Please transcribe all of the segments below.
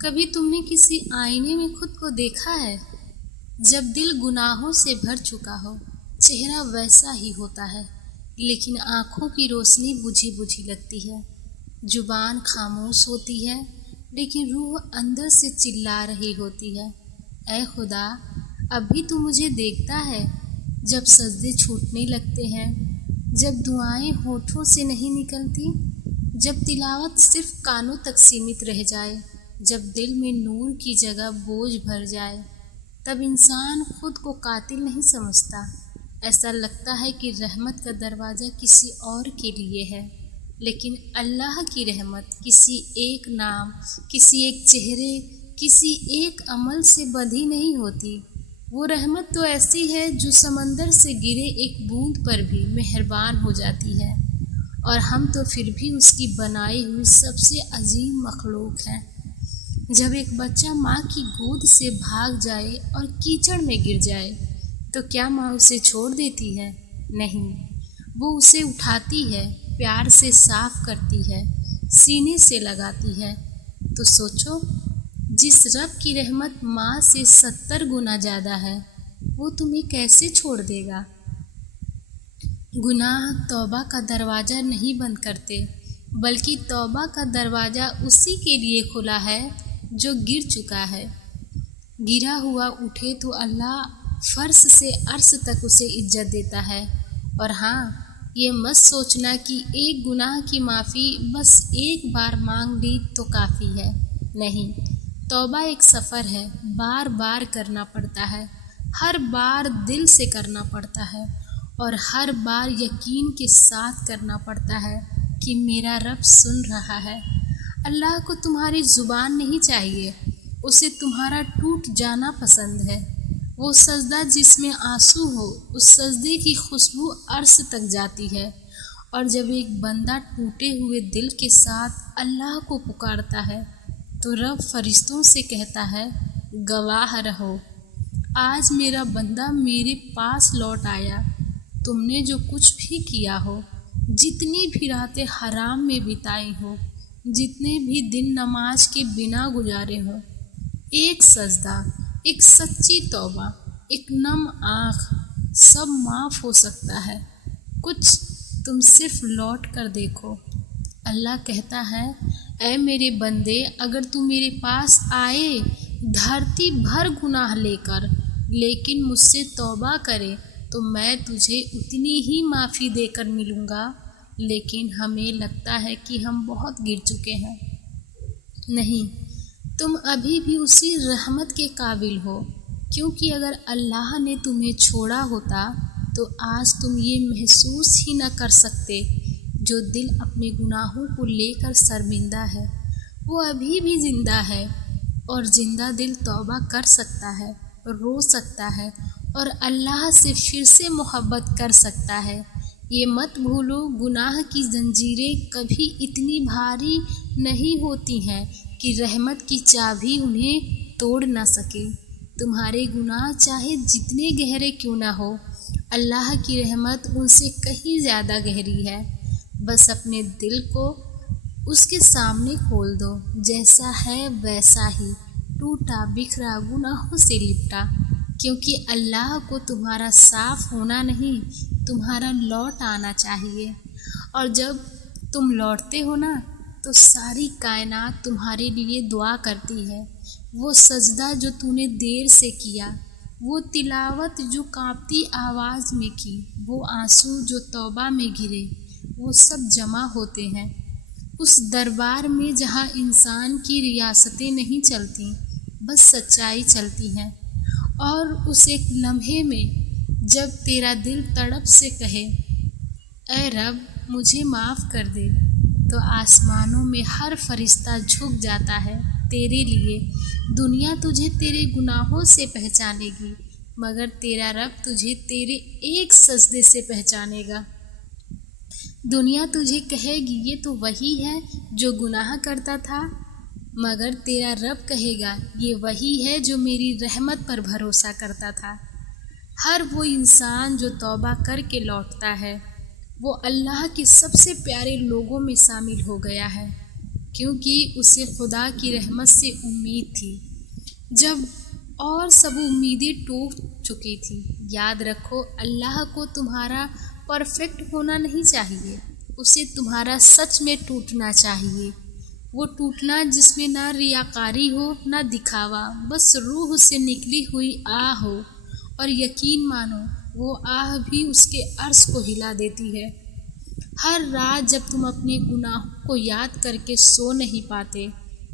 کبھی تم نے کسی آئینے میں خود کو دیکھا ہے؟ جب دل گناہوں سے بھر چکا ہو، چہرہ ویسا ہی ہوتا ہے، لیکن آنکھوں کی روشنی بجھی بجھی لگتی ہے، زبان خاموش ہوتی ہے، لیکن روح اندر سے چلا رہی ہوتی ہے، اے خدا، اب بھی تو مجھے دیکھتا ہے؟ جب سجدے چھوٹنے لگتے ہیں، جب دعائیں ہونٹوں سے نہیں نکلتی، جب تلاوت صرف کانوں تک سیمت رہ جائے، جب دل میں نور کی جگہ بوجھ بھر جائے، تب انسان خود کو قاتل نہیں سمجھتا۔ ایسا لگتا ہے کہ رحمت کا دروازہ کسی اور کے لیے ہے، لیکن اللہ کی رحمت کسی ایک نام، کسی ایک چہرے، کسی ایک عمل سے بندھی نہیں ہوتی۔ وہ رحمت تو ایسی ہے جو سمندر سے گرے ایک بوند پر بھی مہربان ہو جاتی ہے، اور ہم تو پھر بھی اس کی بنائی ہوئی سب سے عظیم مخلوق ہیں۔ جب ایک بچہ ماں کی گود سے بھاگ جائے اور کیچڑ میں گر جائے تو کیا ماں اسے چھوڑ دیتی ہے؟ نہیں، وہ اسے اٹھاتی ہے، پیار سے صاف کرتی ہے، سینے سے لگاتی ہے۔ تو سوچو، جس رب کی رحمت ماں سے 70 گنا زیادہ ہے، وہ تمہیں کیسے چھوڑ دے گا؟ گناہ توبہ کا دروازہ نہیں بند کرتے، بلکہ توبہ کا دروازہ اسی کے لیے کھلا ہے جو گر چکا ہے۔ گرا ہوا اٹھے تو اللہ فرش سے عرش تک اسے عزت دیتا ہے۔ اور ہاں، یہ مت سوچنا کہ ایک گناہ کی معافی بس ایک بار مانگ لی تو کافی ہے۔ نہیں، توبہ ایک سفر ہے، بار بار کرنا پڑتا ہے، ہر بار دل سے کرنا پڑتا ہے، اور ہر بار یقین کے ساتھ کرنا پڑتا ہے کہ میرا رب سن رہا ہے۔ اللہ کو تمہاری زبان نہیں چاہیے، اسے تمہارا ٹوٹ جانا پسند ہے۔ وہ سجدہ جس میں آنسو ہو، اس سجدے کی خوشبو عرش تک جاتی ہے۔ اور جب ایک بندہ ٹوٹے ہوئے دل کے ساتھ اللہ کو پکارتا ہے تو رب فرشتوں سے کہتا ہے، گواہ رہو، آج میرا بندہ میرے پاس لوٹ آیا۔ تم نے جو کچھ بھی کیا ہو، جتنی بھی راتیں حرام میں بتائی ہو، جتنے بھی دن نماز کے بنا گزارے ہو، ایک سجدہ، ایک سچی توبہ، ایک نم آنکھ، سب معاف ہو سکتا ہے۔ کچھ تم صرف لوٹ کر دیکھو۔ اللہ کہتا ہے، اے میرے بندے، اگر تم میرے پاس آئے دھرتی بھر گناہ لے کر، لیکن مجھ سے توبہ کرے تو میں تجھے اتنی ہی معافی دے کر ملوں گا۔ لیکن ہمیں لگتا ہے کہ ہم بہت گر چکے ہیں۔ نہیں، تم ابھی بھی اسی رحمت کے قابل ہو، کیونکہ اگر اللہ نے تمہیں چھوڑا ہوتا تو آج تم یہ محسوس ہی نہ کر سکتے۔ جو دل اپنے گناہوں کو لے کر شرمندہ ہے، وہ ابھی بھی زندہ ہے، اور زندہ دل توبہ کر سکتا ہے، رو سکتا ہے، اور اللہ سے پھر سے محبت کر سکتا ہے۔ یہ مت بھولو، گناہ کی زنجیریں کبھی اتنی بھاری نہیں ہوتی ہیں کہ رحمت کی چابی انہیں توڑ نہ سکے۔ تمہارے گناہ چاہے جتنے گہرے کیوں نہ ہو، اللہ کی رحمت ان سے کہیں زیادہ گہری ہے۔ بس اپنے دل کو اس کے سامنے کھول دو، جیسا ہے ویسا ہی، ٹوٹا بکھرا، گناہوں سے لپٹا، کیونکہ اللہ کو تمہارا صاف ہونا نہیں، تمہارا لوٹ آنا چاہیے۔ اور جب تم لوٹتے ہو نا، تو ساری کائنات تمہارے لیے دعا کرتی ہے۔ وہ سجدہ جو تو نے دیر سے کیا، وہ تلاوت جو کانپتی آواز میں کی، وہ آنسو جو توبہ میں گرے، وہ سب جمع ہوتے ہیں اس دربار میں جہاں انسان کی ریاستیں نہیں چلتی، بس سچائی چلتی ہیں۔ اور اس ایک لمحے میں جب تیرا دل تڑپ سے کہے، اے رب مجھے معاف کر دے، تو آسمانوں میں ہر فرشتہ جھک جاتا ہے تیرے لیے۔ دنیا تجھے تیرے گناہوں سے پہچانے گی، مگر تیرا رب تجھے تیرے ایک سجدے سے پہچانے گا۔ دنیا تجھے کہے گی، یہ تو وہی ہے جو گناہ کرتا تھا، مگر تیرا رب کہے گا، یہ وہی ہے جو میری رحمت پر بھروسہ کرتا تھا۔ ہر وہ انسان جو توبہ کر کے لوٹتا ہے، وہ اللہ کے سب سے پیارے لوگوں میں شامل ہو گیا ہے، کیونکہ اسے خدا کی رحمت سے امید تھی جب اور سب امیدیں ٹوٹ چکی تھی۔ یاد رکھو، اللہ کو تمہارا پرفیکٹ ہونا نہیں چاہیے، اسے تمہارا سچ میں ٹوٹنا چاہیے، وہ ٹوٹنا جس میں نہ ریاکاری ہو نہ دکھاوا، بس روح سے نکلی ہوئی آہ ہو، اور یقین مانو وہ آہ بھی اس کے عرش کو ہلا دیتی ہے۔ ہر رات جب تم اپنے گناہوں کو یاد کر کے سو نہیں پاتے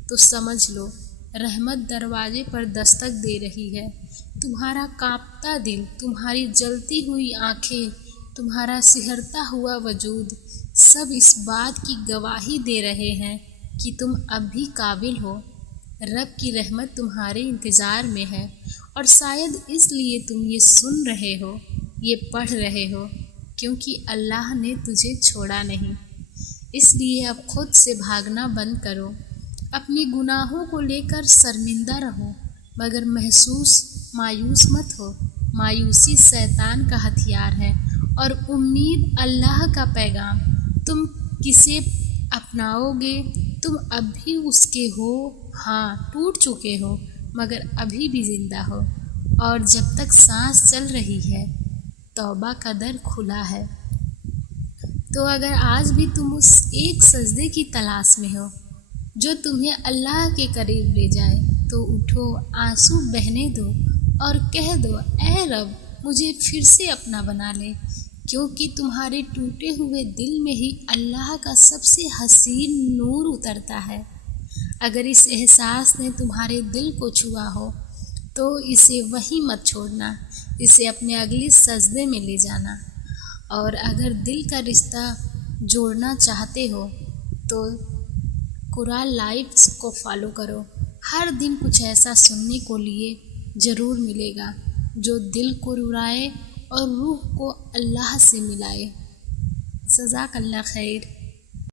تو سمجھ لو رحمت دروازے پر دستک دے رہی ہے۔ تمہارا کانپتا دل، تمہاری جلتی ہوئی آنکھیں، تمہارا سہرتا ہوا وجود سب اس بات کی گواہی دے رہے ہیں کہ تم اب بھی قابل ہو۔ رب کی رحمت تمہارے انتظار میں ہے، اور شاید اس لیے تم یہ سن رہے ہو، یہ پڑھ رہے ہو، کیونکہ اللہ نے تجھے چھوڑا نہیں۔ اس لیے اب خود سے بھاگنا بند کرو، اپنے گناہوں کو لے کر شرمندہ رہو، مگر مایوس مت ہو۔ مایوسی شیطان کا ہتھیار ہے، اور امید اللہ کا پیغام۔ تم کسے اپناؤ گے؟ تم اب بھی اس کے ہو، ہاں ٹوٹ چکے ہو مگر ابھی بھی زندہ ہو، اور جب تک سانس چل رہی ہے توبہ کا در کھلا ہے۔ تو اگر آج بھی تم اس ایک سجدے کی تلاش میں ہو جو تمہیں اللہ کے قریب لے جائے، تو اٹھو، آنسو بہنے دو اور کہہ دو، اے رب مجھے پھر سے اپنا بنا لے، کیونکہ تمہارے ٹوٹے ہوئے دل میں ہی اللہ کا سب سے حسین نور اترتا ہے۔ اگر اس احساس نے تمہارے دل کو چھوا ہو تو اسے وہیں مت چھوڑنا، اسے اپنے اگلے سجدے میں لے جانا۔ اور اگر دل کا رشتہ جوڑنا چاہتے ہو تو قرآن لائفز کو فالو کرو، ہر دن کچھ ایسا سننے کو لیے ضرور ملے گا جو دل کو رلائے اور روح کو اللہ سے ملائے۔ جزاک اللہ خیر۔